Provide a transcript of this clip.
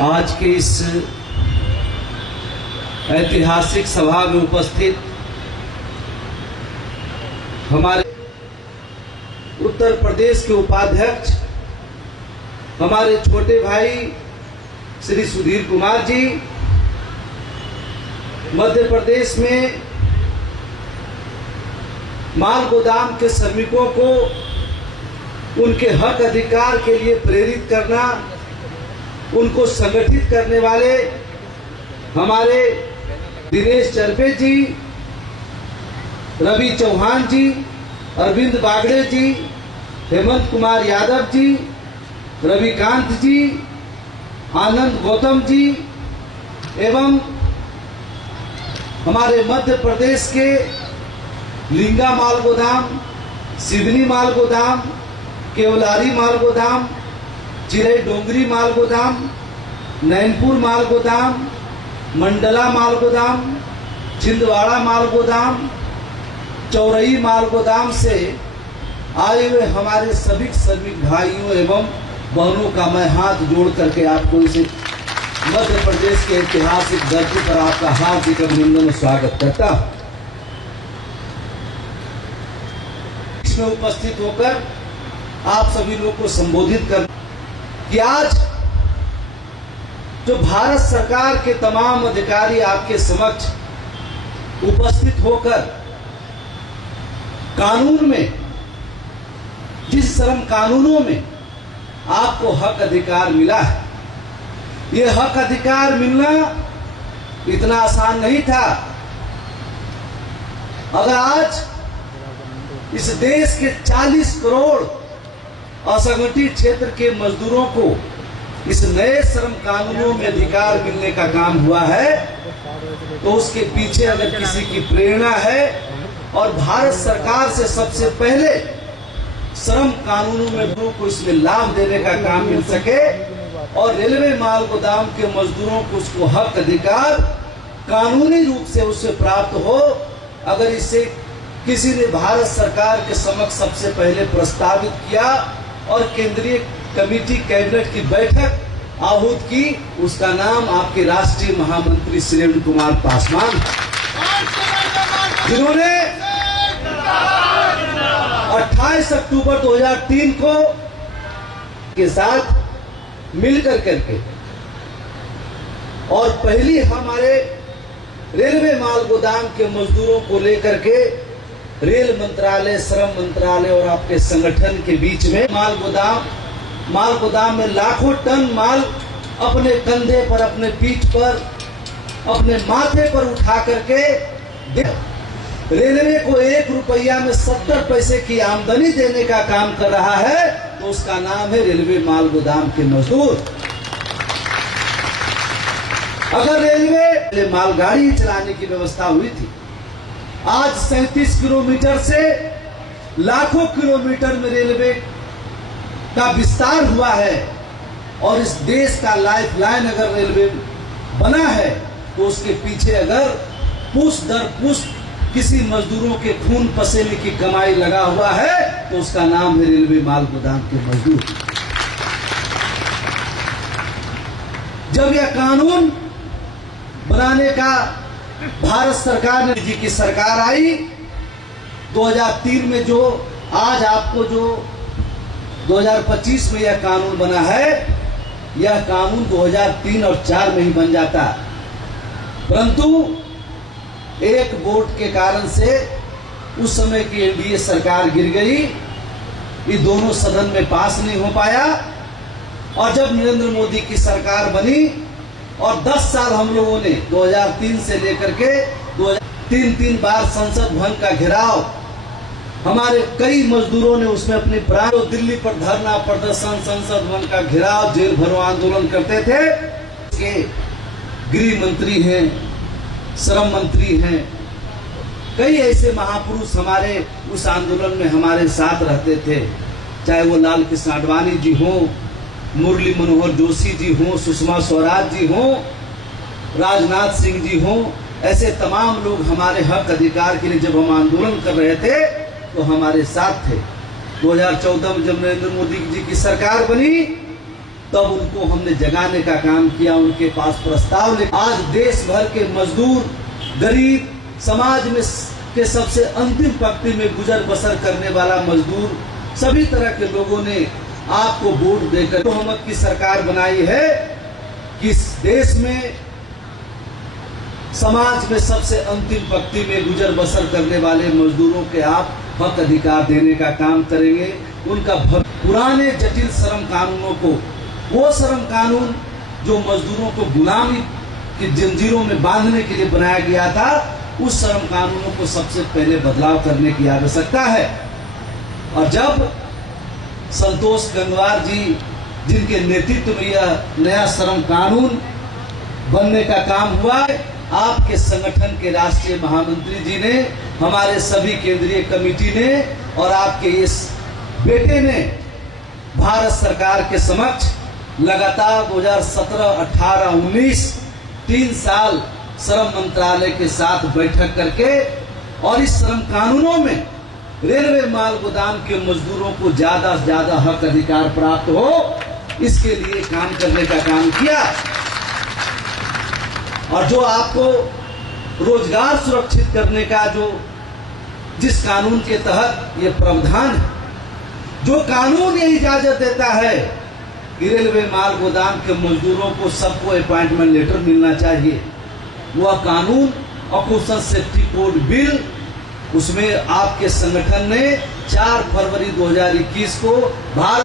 आज के इस ऐतिहासिक सभा में उपस्थित हमारे उत्तर प्रदेश के उपाध्यक्ष हमारे छोटे भाई श्री सुधीर कुमार जी, मध्य प्रदेश में माल गोदाम के श्रमिकों को उनके हक अधिकार के लिए प्रेरित करना, उनको संगठित करने वाले हमारे दिनेश चरपे जी, रवि चौहान जी, अरविंद बागड़े जी, हेमंत कुमार यादव जी, रविकांत जी, आनंद गौतम जी एवं हमारे मध्य प्रदेश के लिंगा माल गोदाम, सिवनी माल गोदाम, केवलारी माल गोदाम, चिरई डोंगरी माल गोदाम, नैनपुर माल गोदाम, मंडला माल गोदाम, छिंदवाड़ा माल गोदाम, चौरई माल गोदाम से आए हुए हमारे सभी श्रमिक भाइयों एवं बहनों का मैं हाथ जोड़ करके आपको इस मध्य प्रदेश के ऐतिहासिक धरती पर आपका हार्दिक अभिनंदन और स्वागत करता हूं। इसमें उपस्थित होकर आप सभी लोग को संबोधित कर कि आज जो भारत सरकार के तमाम अधिकारी आपके समक्ष उपस्थित होकर कानून में, जिस श्रम कानूनों में आपको हक अधिकार मिला है, ये हक अधिकार मिलना इतना आसान नहीं था। अगर आज इस देश के 40 करोड़ असंगठित क्षेत्र के मजदूरों को इस नए श्रम कानूनों में अधिकार मिलने का काम हुआ है, तो उसके पीछे अगर किसी की प्रेरणा है और भारत सरकार से सबसे पहले श्रम कानूनों में लोगों को इसमें लाभ देने का काम मिल सके और रेलवे माल गोदाम के मजदूरों को उसको हक अधिकार कानूनी रूप से उससे प्राप्त हो, अगर इसे किसी ने भारत सरकार के समक्ष सबसे पहले प्रस्तावित किया और केंद्रीय कमेटी कैबिनेट की बैठक आहूत की, उसका नाम आपके राष्ट्रीय महामंत्री श्री कुमार पासवान, जिन्होंने 28 अक्टूबर 2003 को के साथ मिलकर करके और पहली हमारे रेलवे माल गोदाम के मजदूरों को लेकर के रेल मंत्रालय, श्रम मंत्रालय और आपके संगठन के बीच में माल गोदाम में लाखों टन माल अपने कंधे पर, अपने पीठ पर, अपने माथे पर उठा करके रेलवे को 1 रुपया में 70 पैसे की आमदनी देने का काम कर रहा है, तो उसका नाम है रेलवे माल गोदाम के मजदूर। अगर रेलवे मालगाड़ी चलाने की व्यवस्था हुई थी, आज 37 किलोमीटर से लाखों किलोमीटर में रेलवे का विस्तार हुआ है और इस देश का लाइफलाइन अगर रेलवे बना है, तो उसके पीछे अगर पुष्ट दर पुष्ट किसी मजदूरों के खून पसीने की कमाई लगा हुआ है, तो उसका नाम है रेलवे माल गोदाम के मजदूर। जब यह कानून बनाने का भारत सरकार ने जी की सरकार आई 2003 में, जो आज आपको जो 2025 में यह कानून बना है, यह कानून 2003 और 4 में ही बन जाता, परंतु एक वोट के कारण से उस समय की एनडीए सरकार गिर गई, ये दोनों सदन में पास नहीं हो पाया। और जब नरेंद्र मोदी की सरकार बनी और 10 साल हम लोगों ने 2003 से लेकर के 3 बार संसद भवन का घेराव, हमारे कई मजदूरों ने उसमें अपनी प्राण, दिल्ली पर धरना प्रदर्शन, संसद भवन का घेराव, जेल भरो आंदोलन करते थे। गृह मंत्री हैं, श्रम मंत्री हैं, कई ऐसे महापुरुष हमारे उस आंदोलन में हमारे साथ रहते थे, चाहे वो लाल कृष्ण आडवाणी जी हों, मुरली मनोहर जोशी जी हों, सुषमा स्वराज जी हों, राजनाथ सिंह जी हों, ऐसे तमाम लोग हमारे हक अधिकार के लिए जब हम आंदोलन कर रहे थे तो हमारे साथ थे। 2014 में जब नरेंद्र मोदी जी की सरकार बनी तब उनको हमने जगाने का काम किया, उनके पास प्रस्ताव ले। आज देश भर के मजदूर, गरीब, समाज में के सबसे अंतिम पंक्ति में गुजर बसर करने वाला मजदूर, सभी तरह के लोगों ने आपको वोट देकर हुकूमत की सरकार बनाई है कि इस देश में समाज में सबसे अंतिम पंक्ति में गुजर बसर करने वाले मजदूरों के आप हक अधिकार देने का काम करेंगे। उनका पुराने जटिल श्रम कानूनों को, वो श्रम कानून जो मजदूरों को गुलामी की जंजीरों में बांधने के लिए बनाया गया था, उस श्रम कानूनों को सबसे पहले बदलाव करने की आवश्यकता है। और जब संतोष गंगवार जी, जिनके नेतृत्व में यह नया श्रम कानून बनने का काम हुआ, आपके संगठन के राष्ट्रीय महामंत्री जी ने, हमारे सभी केंद्रीय कमेटी ने और आपके इस बेटे ने भारत सरकार के समक्ष लगातार 2017, 18, 19 3 साल श्रम मंत्रालय के साथ बैठक करके और इस श्रम कानूनों में रेलवे माल गोदाम के मजदूरों को ज्यादा से ज्यादा हक अधिकार प्राप्त हो, इसके लिए काम करने का काम किया। और जो आपको रोजगार सुरक्षित करने का जिस कानून के तहत ये प्रावधान है, जो कानून ये इजाजत देता है कि रेलवे माल गोदाम के मजदूरों को सबको अपॉइंटमेंट लेटर मिलना चाहिए, वह कानून ऑक्यूपेशन सेफ्टी कोड बिल, उसमें आपके संगठन ने 4 फरवरी 2021 को भारत